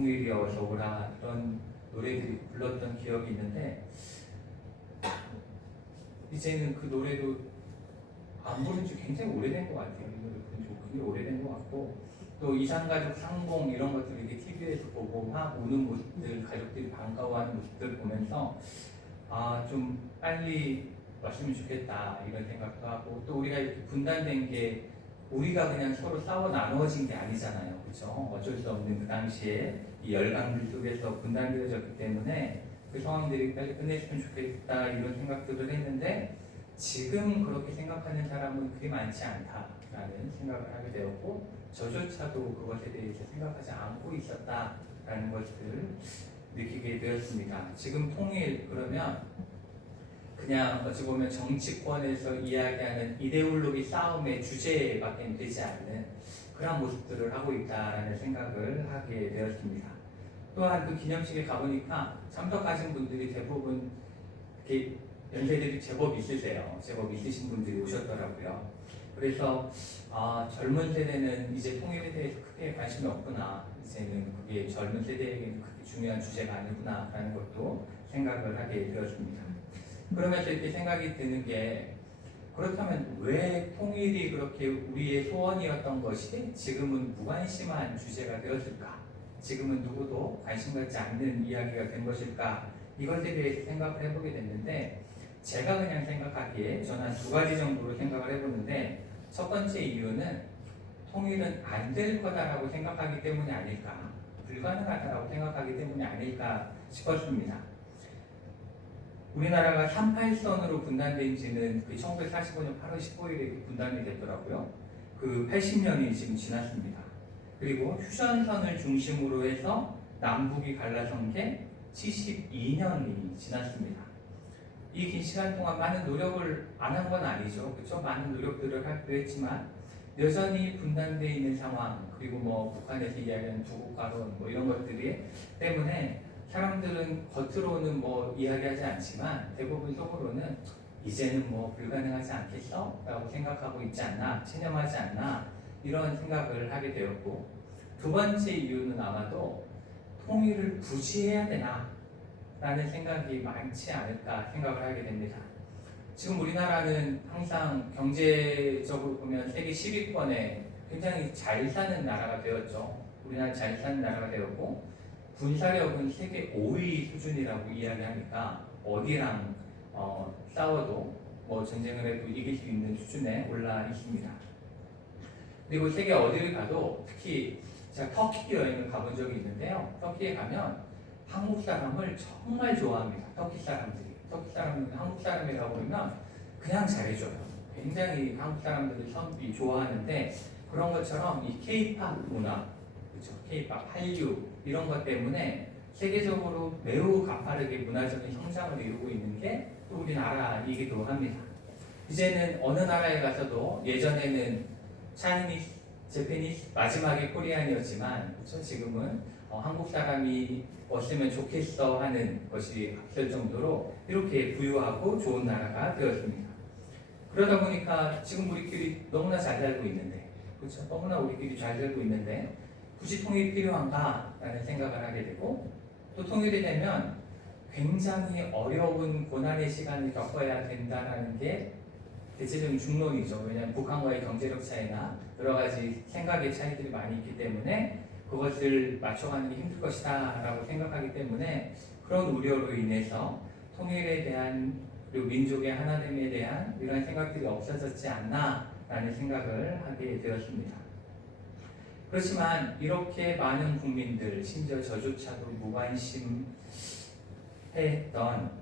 통일이 어서 오라 이런 노래들이 불렀던 기억이 있는데 이제는 그 노래도 안 부른 지 굉장히 오래된 것 같아요. 이 노래 부른 지 굉장히 오래된 것 같고 또 이산가족 상봉 이런 것들 이렇게 TV에서 보고 막 우는 모습들 가족들이 반가워하는 모습들 보면서 좀 빨리 왔으면 좋겠다 이런 생각도 하고 또 우리가 이렇게 분단된 게 우리가 그냥 서로 싸워 나누어진 게 아니잖아요. 그렇죠? 어쩔 수 없는 그 당시에 이 열강들 속에서 분단되어졌기 때문에 그 상황들이 빨리 끝냈으면 좋겠다 이런 생각들을 했는데 지금 그렇게 생각하는 사람은 그리 많지 않다라는 생각을 하게 되었고 저조차도 그것에 대해서 생각하지 않고 있었다라는 것을 느끼게 되었습니다. 지금 통일 그러면 그냥 어찌 보면 정치권에서 이야기하는 이데올로기 싸움의 주제밖에 되지 않는 그런 모습들을 하고 있다라는 생각을 하게 되었습니다. 또한 그 기념식에 가보니까 참석하신 분들이 대부분 이렇게 연세들이 제법 있으세요. 제법 있으신 분들이 오셨더라고요. 그래서 젊은 세대는 이제 통일에 대해서 크게 관심이 없구나. 이제는 그게 젊은 세대에게는 그렇게 중요한 주제가 아니구나라는 것도 생각을 하게 되었습니다. 그러면서 이렇게 생각이 드는 게 그렇다면 왜 통일이 그렇게 우리의 소원이었던 것이 지금은 무관심한 주제가 되었을까? 지금은 누구도 관심 갖지 않는 이야기가 된 것일까? 이것에 대해서 생각을 해보게 됐는데 제가 그냥 생각하기에 저는 한 두 가지 정도로 생각을 해보는데 첫 번째 이유는 통일은 안 될 거다라고 생각하기 때문이 아닐까 불가능하다라고 생각하기 때문이 아닐까 싶었습니다. 우리나라가 38선으로 분단된 지는 그 1945년 8월 15일에 분단이 됐더라고요. 그 80년이 지금 지났습니다. 그리고 휴전선을 중심으로 해서 남북이 갈라선 게 72년이 지났습니다. 이 긴 시간 동안 많은 노력을 안 한 건 아니죠. 그렇죠? 많은 노력들을 하기도 했지만 여전히 분단되어 있는 상황 그리고 뭐 북한에서 이야기하는 두국가론 뭐 이런 것들이 때문에 사람들은 겉으로는 뭐 이야기하지 않지만 대부분 속으로는 이제는 뭐 불가능하지 않겠어? 라고 생각하고 있지 않나? 체념하지 않나? 이런 생각을 하게 되었고 두 번째 이유는 아마도 통일을 굳이 해야 되나? 라는 생각이 많지 않을까 생각을 하게 됩니다. 지금 우리나라는 항상 경제적으로 보면 세계 10위권에 굉장히 잘 사는 나라가 되었죠. 우리나라 잘 사는 나라가 되었고 군사력은 세계 5위 수준이라고 이야기하니까 어디랑 싸워도 뭐 전쟁을 해도 이길 수 있는 수준에 올라 있습니다. 그리고 세계 어디를 가도 특히 제가 터키 여행을 가본 적이 있는데요. 터키에 가면 한국 사람을 정말 좋아합니다. 터키 사람은 한국 사람이라고 그러면 그냥 잘해줘요. 굉장히 한국 사람들을 선비 좋아하는데 그런 것처럼 이 K-팝 문화, 그렇죠? K-팝, 한류 이런 것 때문에 세계적으로 매우 가파르게 문화적인 성장을 이루고 있는 게 또 우리나라이기도 합니다. 이제는 어느 나라에 가서도 예전에는 차이니스, 재패니스, 마지막에 코리안이었지만 그렇죠? 지금은 한국 사람이 왔으면 좋겠어 하는 것이 앞설 정도로 이렇게 부유하고 좋은 나라가 되었습니다. 그러다 보니까 지금 우리끼리 너무나 잘 살고 있는데 그렇죠? 너무나 우리끼리 잘 살고 있는데 굳이 통일이 필요한가? 라는 생각을 하게 되고 또 통일이 되면 굉장히 어려운 고난의 시간을 겪어야 된다는 게 대체적인 중론이죠. 왜냐하면 북한과의 경제력 차이나 여러 가지 생각의 차이들이 많이 있기 때문에 그것을 맞춰가는 게 힘들 것이다 라고 생각하기 때문에 그런 우려로 인해서 통일에 대한 그리고 민족의 하나됨에 대한 이런 생각들이 없어졌지 않나 라는 생각을 하게 되었습니다. 그렇지만 이렇게 많은 국민들 심지어 저조차도 무관심했던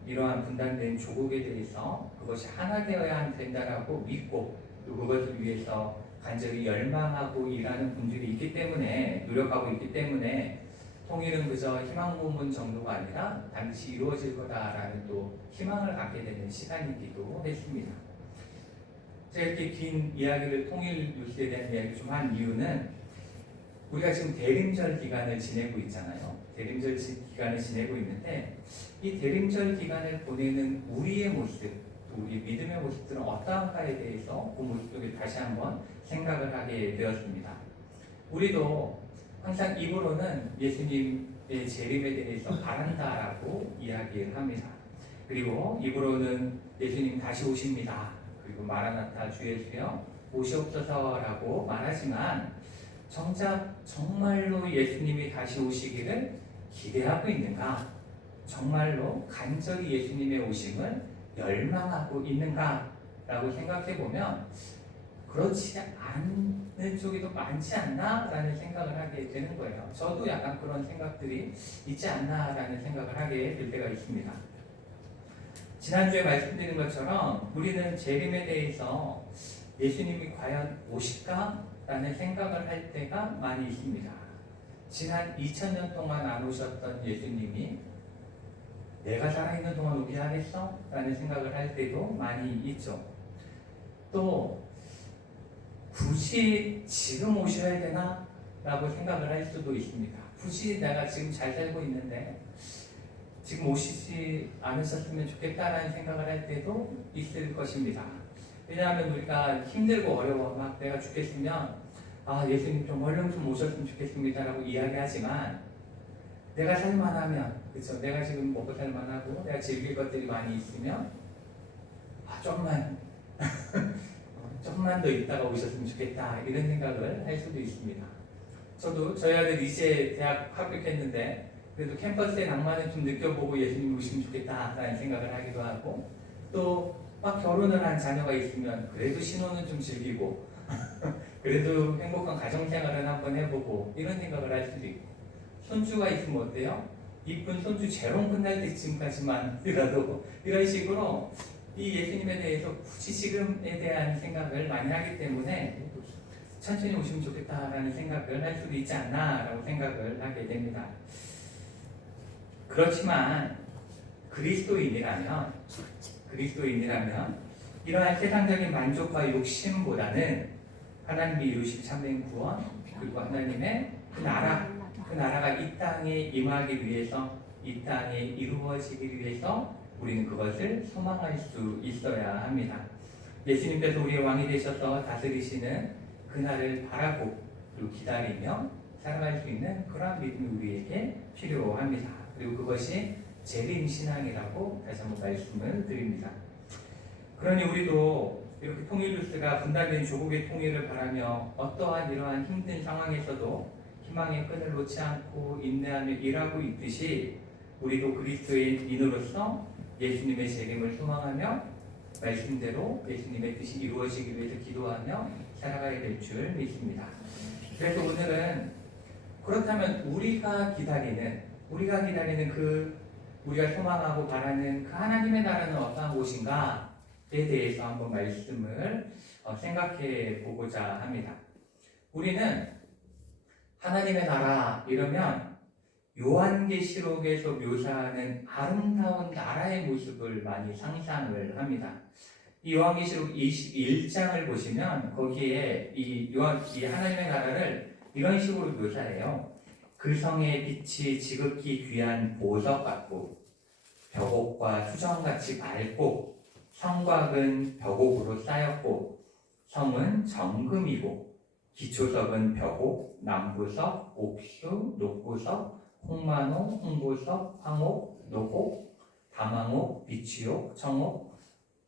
이러한 분단된 조국에 대해서 그것이 하나 되어야 된다라고 믿고 또 그것을 위해서 간절히 열망하고 일하는 분들이 있기 때문에 노력하고 있기 때문에 통일은 그저 희망 고문 정도가 아니라 반드시 이루어질 거다라는 또 희망을 갖게 되는 시간이기도 했습니다. 제가 이렇게 긴 이야기를 통일 뉴스에 대한 이야기를 좀 한 이유는 우리가 지금 대림절 기간을 지내고 있잖아요. 대림절 기간을 지내고 있는데 이 대림절 기간을 보내는 우리의 모습, 우리 믿음의 모습들은 어떠한가에 대해서 그 모습 속에 다시 한번 생각을 하게 되었습니다. 우리도 항상 입으로는 예수님의 재림에 대해서 바란다라고 이야기를 합니다. 그리고 입으로는 예수님 다시 오십니다. 그리고 마라나타 주 예수여 오시옵소서라고 말하지만 정작 정말로 예수님이 다시 오시기를 기대하고 있는가? 정말로 간절히 예수님의 오심을 열망하고 있는가? 라고 생각해 보면 그렇지 않는 쪽이 더 많지 않나? 라는 생각을 하게 되는 거예요. 저도 약간 그런 생각들이 있지 않나? 라는 생각을 하게 될 때가 있습니다. 지난주에 말씀드린 것처럼 우리는 재림에 대해서 예수님이 과연 오실까? 라는 생각을 할 때가 많이 있습니다. 지난 2000년 동안 안 오셨던 예수님이 내가 살아있는 동안 오게 하겠어? 라는 생각을 할 때도 많이 있죠. 또 굳이 지금 오셔야 되나? 라고 생각을 할 수도 있습니다. 굳이 내가 지금 잘 살고 있는데 지금 오시지 않으셨으면 좋겠다라는 생각을 할 때도 있을 것입니다. 왜냐하면 우리가 힘들고 어려워 막 내가 죽겠으면 예수님 좀 얼른 좀 오셨으면 좋겠습니다 라고 이야기하지만 내가 살만하면 그렇죠? 내가 지금 먹고 살만하고 내가 즐길 것들이 많이 있으면 조금만 더 있다가 오셨으면 좋겠다 이런 생각을 할 수도 있습니다. 저희 아들 이제 대학 합격했는데 그래도 캠퍼스의 낭만을 좀 느껴보고 예수님 오시면 좋겠다라는 생각을 하기도 하고 또 막 결혼을 한 자녀가 있으면 그래도 신혼은 좀 즐기고 그래도 행복한 가정생활을 한번 해보고 이런 생각을 할 수도 있고 손주가 있으면 어때요? 이쁜 손주 재롱 끝날 때쯤까지만이라도 이런 식으로 이 예수님에 대해서 굳이 지금에 대한 생각을 많이 하기 때문에 천천히 오시면 좋겠다라는 생각을 할 수도 있지 않나라고 생각을 하게 됩니다. 그렇지만 그리스도인이라면 이러한 세상적인 만족과 욕심보다는 하나님이 이루실 참된 구원 그리고 하나님의 그 나라가 이 땅에 임하기 위해서 이 땅에 이루어지기 위해서 우리는 그것을 소망할 수 있어야 합니다. 예수님께서 우리의 왕이 되셔서 다스리시는 그날을 바라고 그리고 기다리며 살아갈 수 있는 그러한 믿음이 우리에게 필요합니다. 그리고 그것이 재림신앙이라고 다시 한번 말씀을 드립니다. 그러니 우리도 이렇게 통일뉴스가 분단된 조국의 통일을 바라며 어떠한 이러한 힘든 상황에서도 희망의 끈을 놓지 않고 인내하며 일하고 있듯이 우리도 그리스도인으로서 예수님의 재림을 소망하며 말씀대로 예수님의 뜻이 이루어지기 위해서 기도하며 살아가야 될 줄 믿습니다. 그래서 오늘은 그렇다면 우리가 기다리는 우리가 소망하고 바라는 그 하나님의 나라는 어떠한 곳인가에 대해서 한번 말씀을 생각해 보고자 합니다. 우리는 하나님의 나라 이러면 요한계시록에서 묘사하는 아름다운 나라의 모습을 많이 상상을 합니다. 이 요한계시록 21장을 보시면 거기에 이 하나님의 나라를 이런 식으로 묘사해요. 그 성의 빛이 지극히 귀한 보석 같고 벽옥과 수정같이 맑고 성곽은 벽옥으로 쌓였고 성은 정금이고 기초석은 벽옥, 남부석, 옥수, 녹부석, 홍만옥, 홍보석, 황옥, 녹옥, 담황옥, 비취옥, 청옥.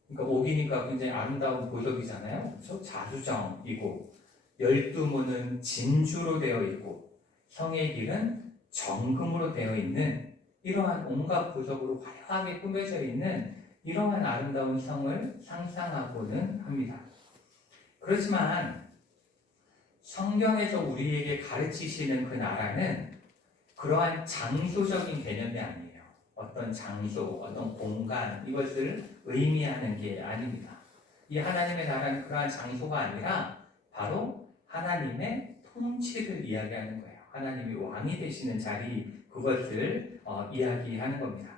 그러니까 옥이니까 굉장히 아름다운 보석이잖아요. 그렇죠? 자수정이고 12문은 진주로 되어 있고 성의 길은 정금으로 되어 있는 이러한 온갖 보석으로 화려하게 꾸며져 있는 이러한 아름다운 성을 상상하고는 합니다. 그렇지만 성경에서 우리에게 가르치시는 그 나라는 그러한 장소적인 개념이 아니에요. 어떤 장소, 어떤 공간 이것을 의미하는 게 아닙니다. 이 하나님의 나라는 그러한 장소가 아니라 바로 하나님의 통치를 이야기하는 거예요. 하나님이 왕이 되시는 자리 그것을 이야기하는 겁니다.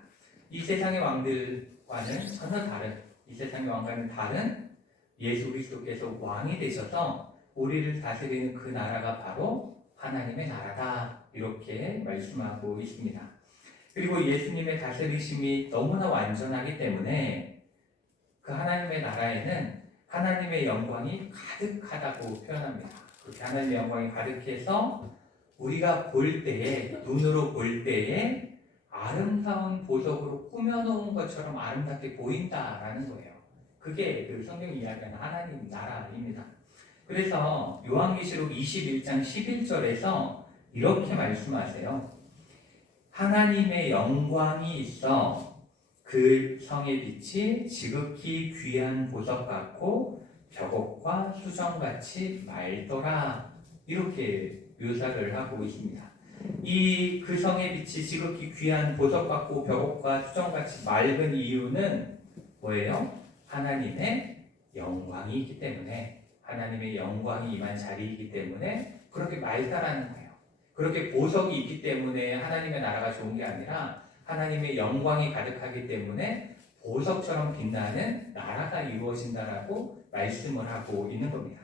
이 세상의 왕들과는 전혀 다른 이 세상의 왕과는 다른 예수 그리스도께서 왕이 되셔서 우리를 다스리는 그 나라가 바로 하나님의 나라다 이렇게 말씀하고 있습니다. 그리고 예수님의 다스리심이 너무나 완전하기 때문에 그 하나님의 나라에는 하나님의 영광이 가득하다고 표현합니다. 그렇게 하나님의 영광이 가득해서 우리가 볼 때에, 눈으로 볼 때에 아름다운 보석으로 꾸며놓은 것처럼 아름답게 보인다라는 거예요. 그게 그 성경이 이야기하는 하나님 나라입니다. 그래서 요한계시록 21장 11절에서 이렇게 말씀하세요. 하나님의 영광이 있어 그 성의 빛이 지극히 귀한 보석 같고 벽옥과 수정같이 맑더라. 이렇게 묘사를 하고 있습니다. 이 그 성의 빛이 지극히 귀한 보석 같고 벽옥과 수정같이 맑은 이유는 뭐예요? 하나님의 영광이 있기 때문에, 하나님의 영광이 임한 자리이기 때문에 그렇게 맑다라는 거예요. 그렇게 보석이 있기 때문에 하나님의 나라가 좋은 게 아니라 하나님의 영광이 가득하기 때문에 보석처럼 빛나는 나라가 이루어진다라고 말씀을 하고 있는 겁니다.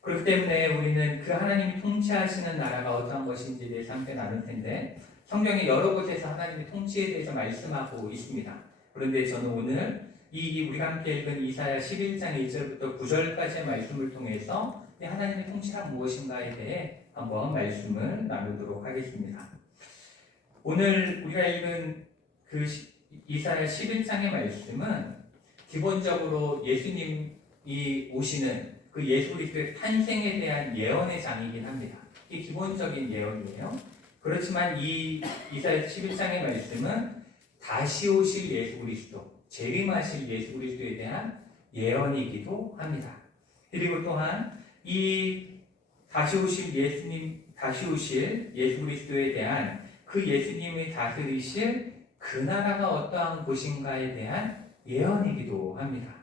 그렇기 때문에 우리는 그 하나님이 통치하시는 나라가 어떠한 것인지에 대해서 함께 나눌 텐데, 성경의 여러 곳에서 하나님의 통치에 대해서 말씀하고 있습니다. 그런데 저는 오늘 우리가 함께 읽은 이사야 11장 1절부터 9절까지의 말씀을 통해서 하나님의 통치란 무엇인가에 대해 한번 말씀을 나누도록 하겠습니다. 오늘 우리가 읽은 그 이사야 11장의 말씀은 기본적으로 예수님이 오시는 그 예수 그리스도의 탄생에 대한 예언의 장이긴 합니다. 이게 기본적인 예언이에요. 그렇지만 이 이사야 11장의 말씀은 다시 오실 예수 그리스도, 재림하실 예수 그리스도에 대한 예언이기도 합니다. 그리고 또한 이 다시 오실 예수 그리스도에 대한 그 예수님이 다스리실 그 나라가 어떠한 곳인가에 대한 예언이기도 합니다.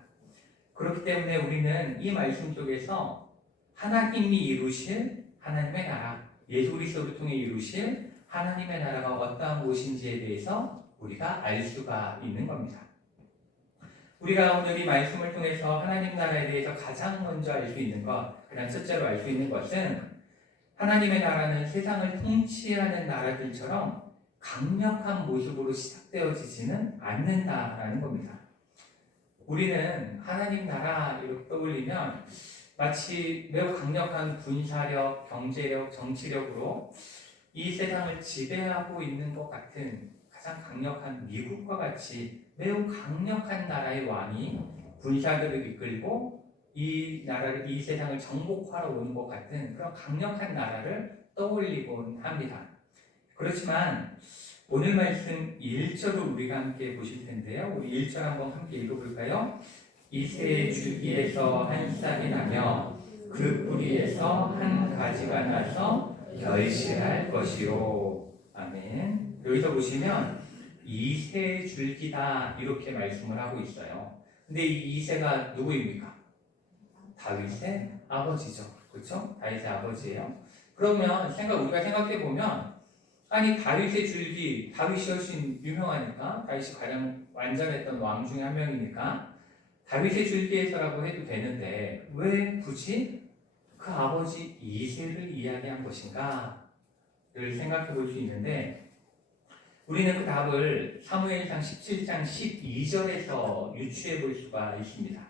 그렇기 때문에 우리는 이 말씀 속에서 하나님이 이루실 하나님의 나라, 예수 그리스도를 통해 이루실 하나님의 나라가 어떠한 곳인지에 대해서 우리가 알 수가 있는 겁니다. 우리가 오늘 이 말씀을 통해서 하나님 나라에 대해서 가장 먼저 알 수 있는 것, 그냥 첫째로 알 수 있는 것은 하나님의 나라는 세상을 통치하는 나라들처럼 강력한 모습으로 시작되어지지는 않는다라는 겁니다. 우리는 하나님 나라 이렇게 떠올리면 마치 매우 강력한 군사력, 경제력, 정치력으로 이 세상을 지배하고 있는 것 같은 가장 강력한 미국과 같이 매우 강력한 나라의 왕이 군사들을 이끌고 이 세상을 정복하러 오는 것 같은 그런 강력한 나라를 떠올리곤 합니다. 그렇지만 오늘 말씀 1절을 우리가 함께 보실 텐데요. 우리 1절 한번 함께 읽어볼까요? 이새 줄기에서 한 싹이 나며 그 뿌리에서 한 가지가 나서 결실할 것이요. 아멘. 여기서 보시면 이새 줄기다 이렇게 말씀을 하고 있어요. 근데 이 이새가 누구입니까? 다윗의 아버지죠. 그렇죠? 다윗의 아버지예요. 그러면 우리가 생각해 보면 아니 다윗의 줄기, 다윗이 훨씬 유명하니까, 다윗이 가장 완전했던 왕 중에 한 명이니까 다윗의 줄기에서라고 해도 되는데 왜 굳이 그 아버지 이새를 이야기한 것인가를 생각해 볼 수 있는데, 우리는 그 답을 사무엘상 17장 12절에서 유추해 볼 수가 있습니다.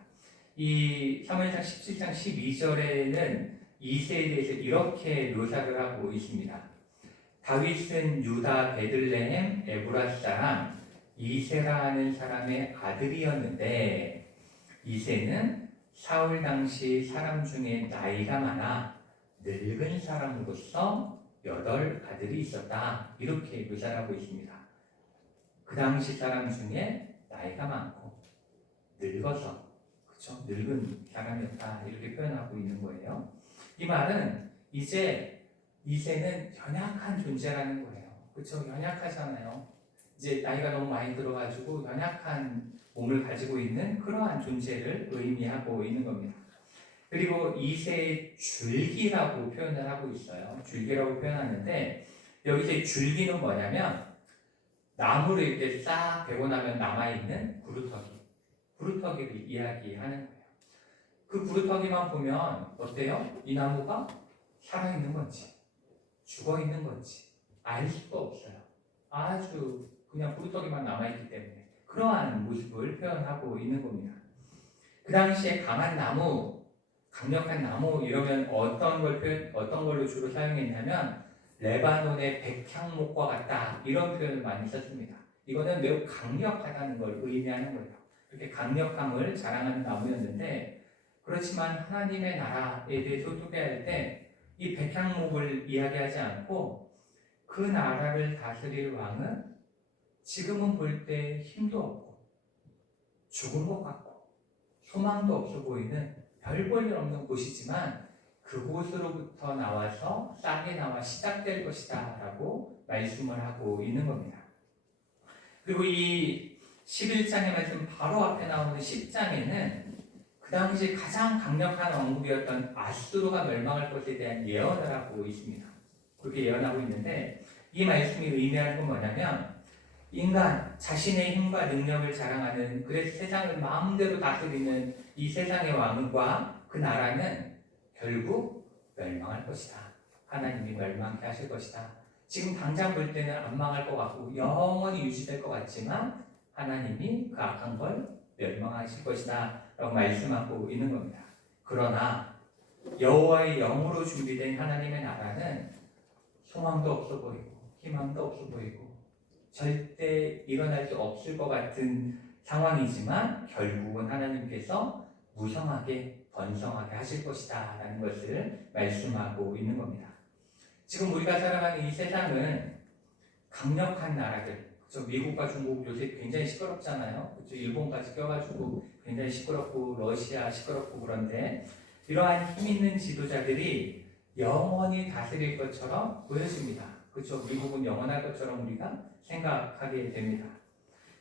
이 사무엘상 17장 12절에는 이새에 대해서 이렇게 묘사를 하고 있습니다. 다윗은 유다 베들레헴 에브라 사람 이새라 하는 사람의 아들이었는데, 이새는 사울 당시 사람 중에 나이가 많아 늙은 사람으로서 8 아들이 있었다. 이렇게 묘사하고 있습니다. 그 당시 사람 중에 나이가 많고 늙어서, 그렇죠? 늙은 사람이었다. 이렇게 표현하고 있는 거예요. 이 말은 이제 이새는 연약한 존재라는 거예요. 그렇죠? 연약하잖아요. 이제 나이가 너무 많이 들어가지고 연약한 몸을 가지고 있는 그러한 존재를 의미하고 있는 겁니다. 그리고 이새의 줄기라고 표현을 하고 있어요. 줄기라고 표현하는데, 여기서 줄기는 뭐냐면 나무를 이렇게 싹 베고 나면 남아있는 구루터기를 이야기하는 거예요. 그 구루터기만 보면 어때요? 이 나무가 살아있는 건지 죽어있는 건지 알 수가 없어요. 아주 그냥 구루터기만 남아있기 때문에 그러한 모습을 표현하고 있는 겁니다. 그 당시에 강한 나무, 강력한 나무 이러면 어떤 걸로 주로 사용했냐면 레바논의 백향목과 같다 이런 표현을 많이 썼습니다. 이거는 매우 강력하다는 걸 의미하는 거예요. 이렇게 강력함을 자랑하는 나무였는데 그렇지만 하나님의 나라에 대해 소개할 때 이 백향목을 이야기하지 않고 그 나라를 다스릴 왕은 지금은 볼 때 힘도 없고 죽은 것 같고 소망도 없어 보이는 별 볼 일 없는 곳이지만 그곳으로부터 나와서 싹이 나와 시작될 것이다 라고 말씀을 하고 있는 겁니다. 그리고 이 11장의 말씀 바로 앞에 나오는 10장에는 그 당시 가장 강력한 왕국이었던 아수르가 멸망할 것에 대한 예언을 하고 있습니다. 그렇게 예언하고 있는데 이 말씀이 의미하는 건 뭐냐면 인간 자신의 힘과 능력을 자랑하는 그래서 세상을 마음대로 다스리는 이 세상의 왕과 그 나라는 결국 멸망할 것이다. 하나님이 멸망케 하실 것이다. 지금 당장 볼 때는 안 망할 것 같고 영원히 유지될 것 같지만 하나님이 그 악한 걸 멸망하실 것이다 라고 말씀하고 있는 겁니다. 그러나 여호와의 영으로 준비된 하나님의 나라는 소망도 없어 보이고 희망도 없어 보이고 절대 일어날 수 없을 것 같은 상황이지만 결국은 하나님께서 무성하게 번성하게 하실 것이다 라는 것을 말씀하고 있는 겁니다. 지금 우리가 살아가는 이 세상은 강력한 나라들, 그렇죠? 미국과 중국 요새 굉장히 시끄럽잖아요. 그렇죠? 일본까지 껴가지고 굉장히 시끄럽고 러시아 시끄럽고 그런데 이러한 힘 있는 지도자들이 영원히 다스릴 것처럼 보여집니다. 그렇죠? 미국은 영원할 것처럼 우리가 생각하게 됩니다.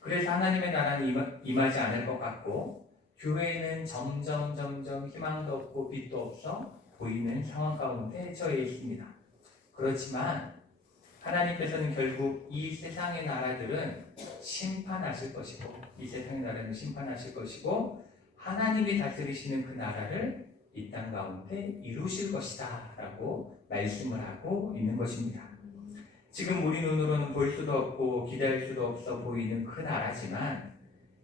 그래서 하나님의 나라는 임하지 않을 것 같고 교회는 점점 희망도 없고 빛도 없어 보이는 상황 가운데 처해 있습니다. 그렇지만 하나님께서는 결국 이 세상의 나라들은 심판하실 것이고 이 세상의 나라는 심판하실 것이고 하나님이 다스리시는 그 나라를 이 땅 가운데 이루실 것이다 라고 말씀을 하고 있는 것입니다. 지금 우리 눈으로는 볼 수도 없고 기다릴 수도 없어 보이는 그 나라지만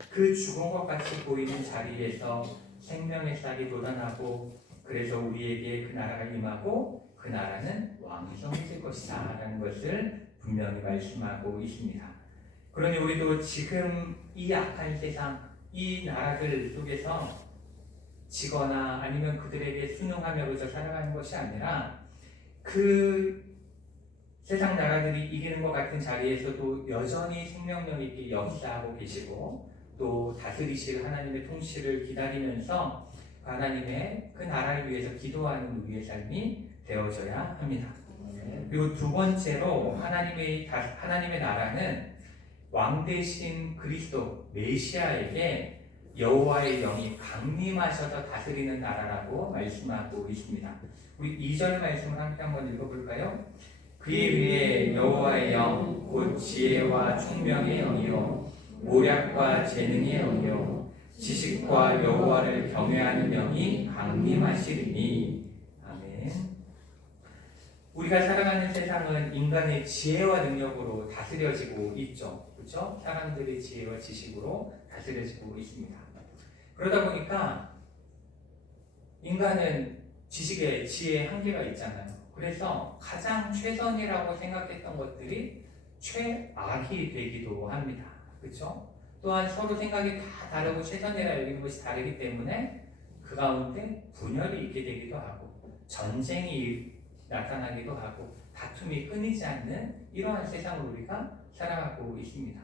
그 죽은 것 같이 보이는 자리에서 생명의 싹이 돋아나고 그래서 우리에게 그 나라가 임하고 그 나라는 왕성해질 것이다 라는 것을 분명히 말씀하고 있습니다. 그러니 우리도 지금 이 악한 세상, 이 나라들 속에서 지거나 아니면 그들에게 순응하며 그저 살아가는 것이 아니라 그 세상 나라들이 이기는 것 같은 자리에서도 여전히 생명력 있게 역사하고 계시고 또 다스리실 하나님의 통치를 기다리면서 하나님의 그 나라를 위해서 기도하는 우리의 삶이 되어져야 합니다. 그리고 두 번째로 하나님의 나라는 왕 대신 그리스도 메시아에게 여호와의 영이 강림하셔서 다스리는 나라라고 말씀하고 있습니다. 우리 2절 말씀을 함께 한번 읽어볼까요? 그에 비해 여호와의 영 곧 지혜와 총명의 영이요 모략과 재능의 영이요 지식과 여호와를 경외하는 영이 강림하시리니. 아멘. 우리가 살아가는 세상은 인간의 지혜와 능력으로 다스려지고 있죠. 그렇죠? 사람들의 지혜와 지식으로 다스려지고 있습니다. 그러다 보니까 인간은 지식에 지혜의 한계가 있잖아요. 그래서 가장 최선이라고 생각했던 것들이 최악이 되기도 합니다. 그렇죠? 또한 서로 생각이 다 다르고 최선이라 여기는 것이 다르기 때문에 그 가운데 분열이 있게 되기도 하고 전쟁이 나타나기도 하고 다툼이 끊이지 않는 이러한 세상을 우리가 살아가고 있습니다.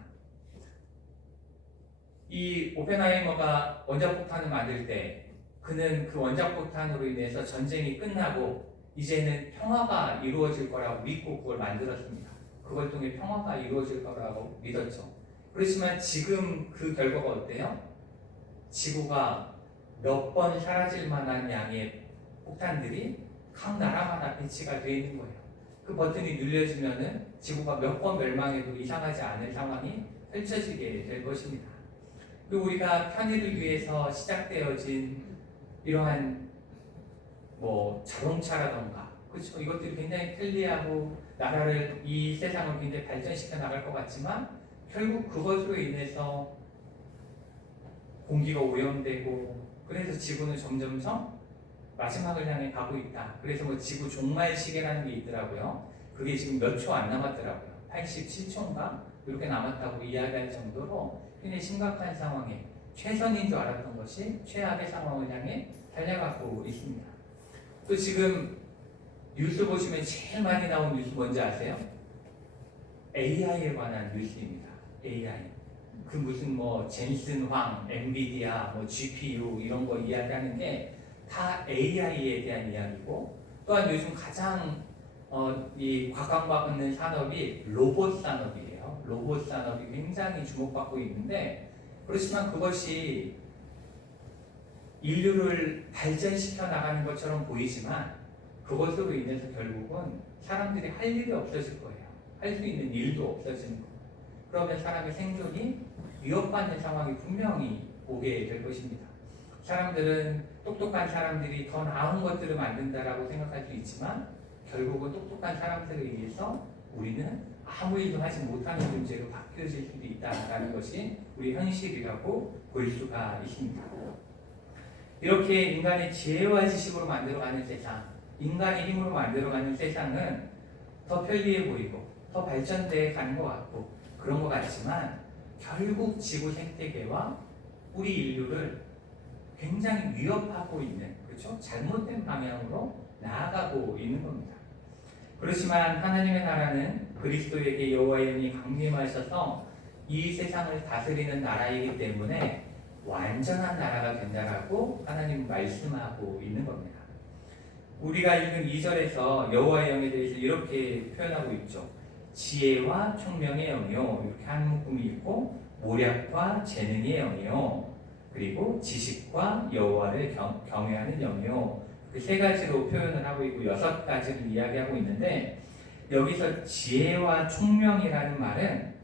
이 오펜하이머가 원자폭탄을 만들 때 그는 그 원자폭탄으로 인해서 전쟁이 끝나고 이제는 평화가 이루어질 거라고 믿고 그걸 만들었습니다. 그걸 통해 평화가 이루어질 거라고 믿었죠. 그렇지만 지금 그 결과가 어때요? 지구가 몇 번 사라질 만한 양의 폭탄들이 각 나라마다 배치가 되어 있는 거예요. 그 버튼이 눌려지면은 지구가 몇 번 멸망해도 이상하지 않을 상황이 펼쳐지게 될 것입니다. 그리고 우리가 편의를 위해서 시작되어진 이러한 자동차라던가 그렇죠. 이것들이 굉장히 편리하고 나라를 이 세상을 굉장히 발전시켜 나갈 것 같지만 결국 그것으로 인해서 공기가 오염되고 그래서 지구는 점점점 마지막을 향해 가고 있다. 그래서 뭐 지구 종말 시계라는 게 있더라고요. 그게 지금 몇 초 안 남았더라고요. 87초인가 이렇게 남았다고 이야기할 정도로 굉장히 심각한 상황에 최선인 줄 알았던 것이 최악의 상황을 향해 달려가고 있습니다. 또 지금 뉴스 보시면 제일 많이 나온 뉴스 뭔지 아세요? AI에 관한 뉴스입니다. AI. 그 무슨 뭐 젠슨 황, 엔비디아, 뭐 GPU 이런 거 이야기하는 게 다 AI에 대한 이야기고, 또한 요즘 가장 이 각광받는 산업이 로봇 산업이에요. 로봇 산업이 굉장히 주목받고 있는데, 그렇지만 그것이 인류를 발전시켜 나가는 것처럼 보이지만 그것으로 인해서 결국은 사람들이 할 일이 없어질 거예요. 할 수 있는 일도 없어지는 거예요. 그러면 사람의 생존이 위협받는 상황이 분명히 오게 될 것입니다. 사람들은 똑똑한 사람들이 더 나은 것들을 만든다라고 생각할 수 있지만 결국은 똑똑한 사람들에 의해서 우리는 아무 일도 하지 못하는 존재로 바뀌어질 수도 있다는 것이 우리 현실이라고 볼 수가 있습니다. 이렇게 인간의 지혜와 지식으로 만들어가는 세상, 인간의 힘으로 만들어가는 세상은 더 편리해 보이고 더 발전돼 가는 것 같고 그런 것 같지만 결국 지구 생태계와 우리 인류를 굉장히 위협하고 있는, 그렇죠? 잘못된 방향으로 나아가고 있는 겁니다. 그렇지만 하나님의 나라는 그리스도에게 여호와의 영이 강림하셔서 이 세상을 다스리는 나라이기 때문에 완전한 나라가 된다라고 하나님은 말씀하고 있는 겁니다. 우리가 읽은 2절에서 여호와의 영에 대해서 이렇게 표현하고 있죠. 지혜와 총명의 영이요, 이렇게 한 묶음이 있고, 모략과 재능의 영이요, 그리고 지식과 여호와를 경외하는 영이요, 그 세 가지로 표현을 하고 있고 6가지를 이야기하고 있는데, 여기서 지혜와 총명이라는 말은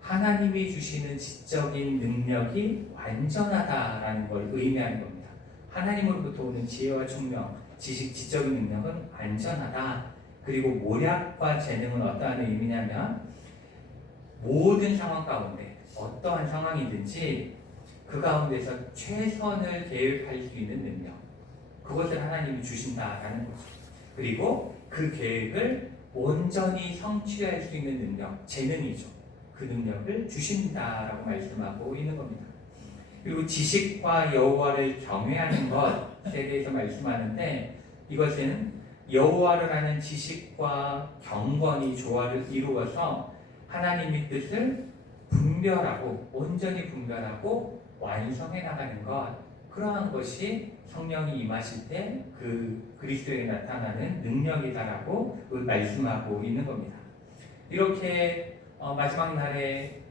하나님이 주시는 지적인 능력이 완전하다라는 걸 의미하는 겁니다. 하나님으로부터 오는 지혜와 총명, 지적인 능력은 완전하다. 그리고 모략과 재능은 어떠한 의미냐면 모든 상황 가운데 어떠한 상황이든지 그 가운데서 최선을 계획할 수 있는 능력, 그것을 하나님이 주신다라는 거죠. 그리고 그 계획을 온전히 성취할 수 있는 능력, 재능이죠. 그 능력을 주신다라고 말씀하고 있는 겁니다. 그리고 지식과 여호와를 경외하는 것에 대해서 말씀하는데, 이것은 여호와를 아는 지식과 경건이 조화를 이루어서 하나님의 뜻을 분별하고 온전히 분별하고 완성해 나가는 것, 그러한 것이 성령이 임하실 때 그 그리스도에 나타나는 능력이다라고 말씀하고 있는 겁니다. 이렇게 마지막 날에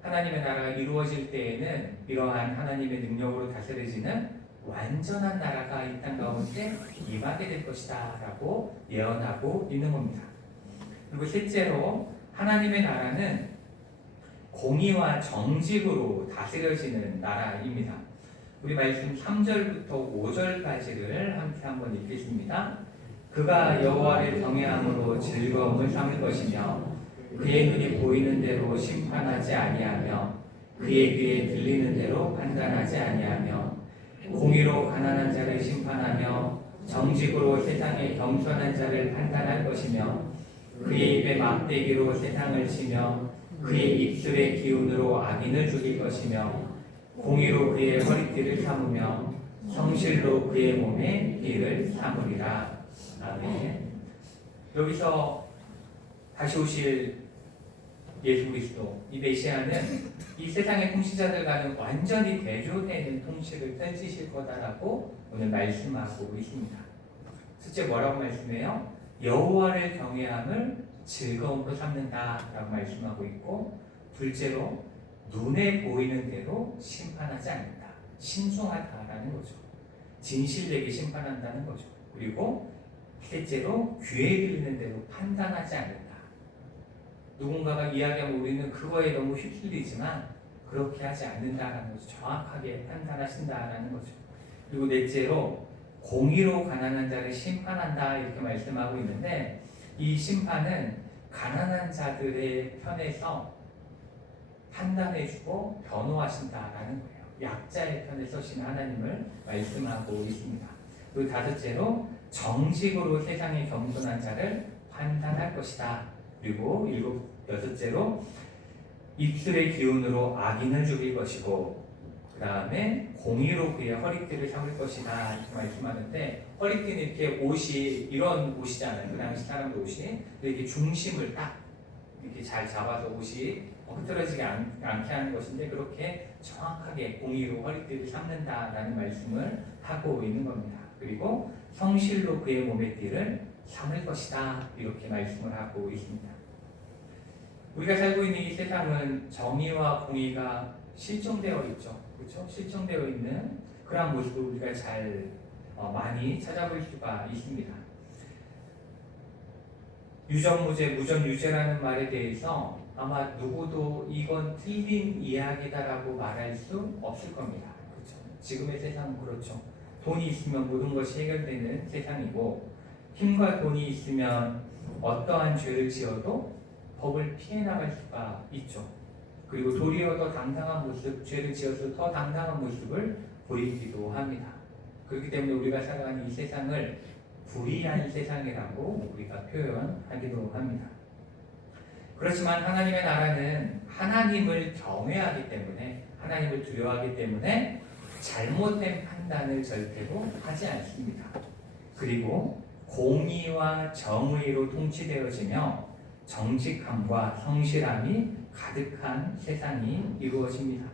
하나님의 나라가 이루어질 때에는 이러한 하나님의 능력으로 다스려지는 완전한 나라가 이 땅 가운데 임하게 될 것이다 라고 예언하고 있는 겁니다. 그리고 셋째로 하나님의 나라는 공의와 정직으로 다스려지는 나라입니다. 우리 말씀 3절부터 5절까지를 함께 한번 읽겠습니다. 그가 여호와를 경외함으로 즐거움을 삼을 것이며 그의 눈이 보이는 대로 심판하지 아니하며 그의 귀에 들리는 대로 판단하지 아니하며 공의로 가난한 자를 심판하며 정직으로 세상의 겸손한 자를 판단할 것이며 그의 입에 막대기로 세상을 치며 그의 입술의 기운으로 악인을 죽일 것이며 공의로 그의 허리띠를 삼으며 성실로 그의 몸에 띠를 삼으리라. 아멘. 여기서 다시 오실 예수 그리스도, 이 메시아는 이 세상의 통치자들과는 완전히 대조되는 통치를 펼치실 거다라고 오늘 말씀하고 있습니다. 첫째 뭐라고 말씀해요? 여호와를 경외함을 즐거움으로 삼는다라고 말씀하고 있고, 둘째로 눈에 보이는 대로 심판하지 않는다. 신중하다라는 거죠. 진실되게 심판한다는 거죠. 그리고 셋째로 귀에 들리는 대로 판단하지 않는다. 누군가가 이야기하면 우리는 그거에 너무 휩쓸리지만 그렇게 하지 않는다라는 거죠. 정확하게 판단하신다라는 거죠. 그리고 넷째로 공의로 가난한 자를 심판한다 이렇게 말씀하고 있는데, 이 심판은 가난한 자들의 편에서 판단해주고 변호하신다라는 거예요. 약자의 편에 서신 하나님을 말씀하고 있습니다. 그리고 다섯째로 정직으로 세상에 겸손한 자를 판단할 것이다. 그리고 여섯째로 입술의 기운으로 악인을 죽일 것이고, 그 다음에 공의로 그의 허리띠를 삼을 것이다 이렇게 말씀하는데, 허리띠는 이렇게 옷이 이런 옷이잖아요. 그 당시 사람들 옷이 이렇게 중심을 딱 이렇게 잘 잡아서 옷이 흐트러지지 않게 하는 것인데, 그렇게 정확하게 공의로 허리띠를 삼는다라는 말씀을 하고 있는 겁니다. 그리고 성실로 그의 몸의 띠를 삼을 것이다 이렇게 말씀을 하고 있습니다. 우리가 살고 있는 이 세상은 정의와 공의가 실종되어 있죠. 그렇죠? 실종되어 있는 그런 모습을 우리가 잘 많이 찾아볼 수가 있습니다. 유전무죄, 무전유죄라는 말에 대해서 아마 누구도 이건 틀린 이야기다라고 말할 수 없을 겁니다. 그렇죠? 지금의 세상은 그렇죠. 돈이 있으면 모든 것이 해결되는 세상이고, 힘과 돈이 있으면 어떠한 죄를 지어도 법을 피해 나갈 수가 있죠. 그리고 도리어 더 당당한 모습, 죄를 지어서 더 당당한 모습을 보이기도 합니다. 그렇기 때문에 우리가 살아가는 이 세상을 불의한 세상이라고 우리가 표현하기도 합니다. 그렇지만 하나님의 나라는 하나님을 경외하기 때문에, 하나님을 두려워하기 때문에 잘못된 판단을 절대로 하지 않습니다. 그리고 공의와 정의로 통치되어지며 정직함과 성실함이 가득한 세상이 이루어집니다.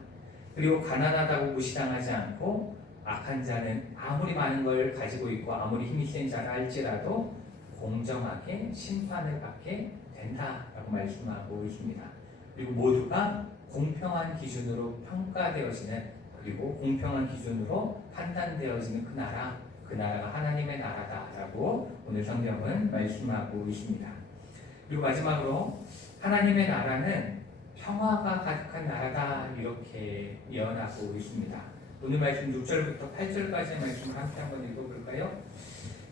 그리고 가난하다고 무시당하지 않고, 악한 자는 아무리 많은 걸 가지고 있고 아무리 힘이 센 자라 할지라도 공정하게 심판을 받게 된다라고 말씀하고 있습니다. 그리고 모두가 공평한 기준으로 평가되어지는, 그리고 공평한 기준으로 판단되어지는 그 나라가 하나님의 나라다라고 오늘 성경은 말씀하고 있습니다. 그리고 마지막으로 하나님의 나라는 평화가 가득한 나라다 이렇게 예언하고 있습니다. 오늘 말씀 6절부터 8절까지의 말씀을 함께 한번 읽어볼까요?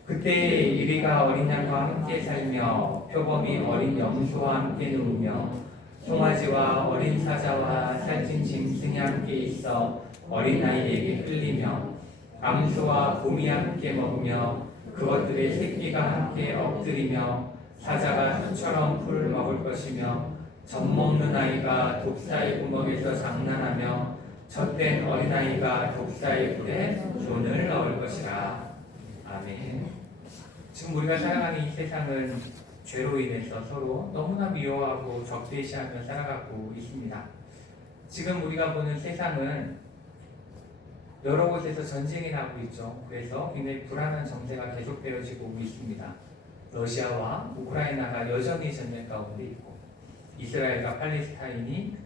그때 이리가 어린 양과 함께 살며 표범이 어린 염소와 함께 누우며 송아지와 어린 사자와 살찐 짐승이 함께 있어 어린아이에게 끌리며 암소와 곰이 함께 먹으며 그것들의 새끼가 함께 엎드리며 사자가 소처럼 풀을 먹을 것이며 젖먹는 아이가 독사의 구멍에서 장난하며 젖된 어린아이가 독사의 불에 손을 넣을 것이라. 아멘. 지금 우리가 살아가는 이 세상은 죄로 인해서 서로 너무나 미워하고 적대시하며 살아가고 있습니다. 지금 우리가 보는 세상은 여러 곳에서 전쟁이 나고 있죠. 그래서 굉장히 불안한 정세가 계속되어지고 있습니다. 러시아와 우크라이나가 여전히 전쟁 가운데 있고, 이스라엘과 팔레스타인이,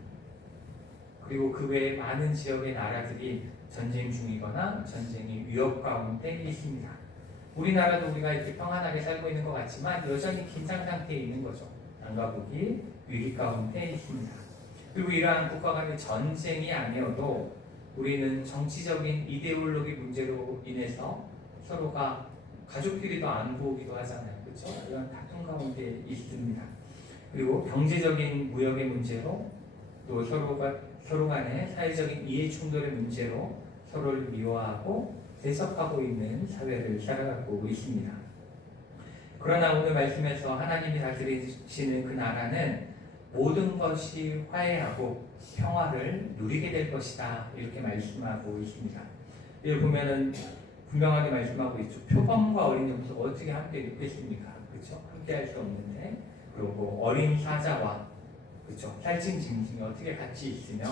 그리고 그 외에 많은 지역의 나라들이 전쟁 중이거나 전쟁이 위협 가운데 있습니다. 우리나라도 우리가 이렇게 평안하게 살고 있는 것 같지만 여전히 긴장 상태에 있는 거죠. 남과 북이 위기 가운데 있습니다. 그리고 이러한 국가 간의 전쟁이 아니어도 우리는 정치적인 이데올로기 문제로 인해서 서로가 가족끼리도 안 보기도 하잖아요. 그렇죠? 이런 다툼 가운데 있습니다. 그리고 경제적인 무역의 문제로, 또 서로 간의 사회적인 이해 충돌의 문제로 서로를 미워하고 대적하고 있는 사회를 살아가고 있습니다. 그러나 오늘 말씀에서 하나님이 다스리시는 그 나라는 모든 것이 화해하고 평화를 누리게 될 것이다 이렇게 말씀하고 있습니다. 여기 보면은 분명하게 말씀하고 있죠. 표범과 어린 염소가 어떻게 함께 있겠습니까? 그렇죠? 함께 할 수 없는데, 그리고 어린 사자와, 그렇죠, 살찐 짐승이 어떻게 같이 있으며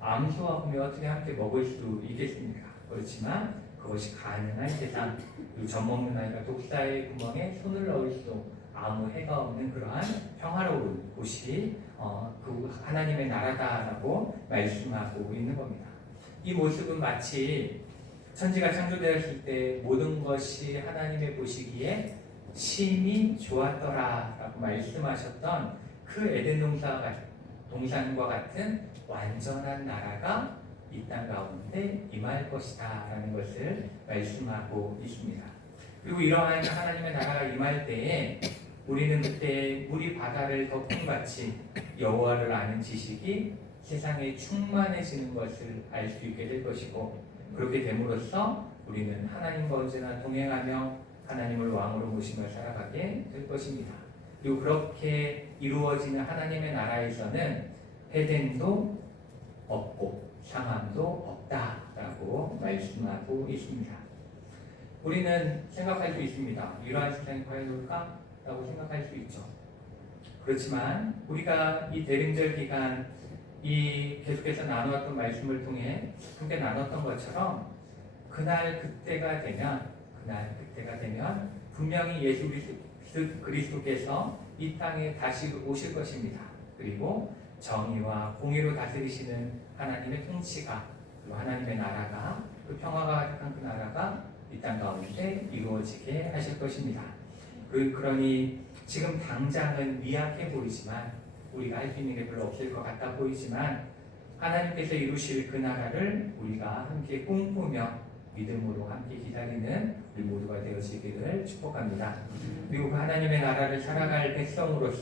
암소와 곰이 어떻게 함께 먹을 수 있겠습니까? 그렇지만 그것이 가능한 세상, 그리고 젖먹는 아이가 독사의 구멍에 손을 넣을 수 아무 해가 없는 그러한 평화로운 곳이 그 하나님의 나라다라고 말씀하고 있는 겁니다. 이 모습은 마치 천지가 창조되었을 때 모든 것이 하나님의 보시기에 심히 좋았더라라고 말씀하셨던 그 에덴 동산과 같은 완전한 나라가 이 땅 가운데 임할 것이다 라는 것을 말씀하고 있습니다. 그리고 이러한 하나님의 나라가 임할 때에 우리는 그때 물이 바다를 덮음같이 여호와를 아는 지식이 세상에 충만해지는 것을 알 수 있게 될 것이고, 그렇게 됨으로써 우리는 하나님과 언제나 동행하며 하나님을 왕으로 모시며 살아가게 될 것입니다. 그리고 그렇게 이루어지는 하나님의 나라에서는 해됨도 없고 상함도 없다라고 말씀하고 있습니다. 우리는 생각할 수 있습니다. 이러한 세상이 과연 올까? 라고 생각할 수 있죠. 그렇지만 우리가 이 대림절 기간 이 계속해서 나누었던 말씀을 통해 함께 나눴던 것처럼 그날 그때가 되면 분명히 예수 그리스도께서 이 땅에 다시 오실 것입니다. 그리고 정의와 공의로 다스리시는 하나님의 통치가, 그리고 하나님의 나라가, 그 평화가 가득한 그 나라가 이 땅 가운데 이루어지게 하실 것입니다. 그러니 지금 당장은 미약해 보이지만, 우리가 할 수 있는 게 별로 없을 것 같아 보이지만, 하나님께서 이루실 그 나라를 우리가 함께 꿈꾸며 믿음으로 함께 기다리는 우리 모두가 되어지기를 축복합니다. 그리고 그 하나님의 나라를 살아갈 백성으로서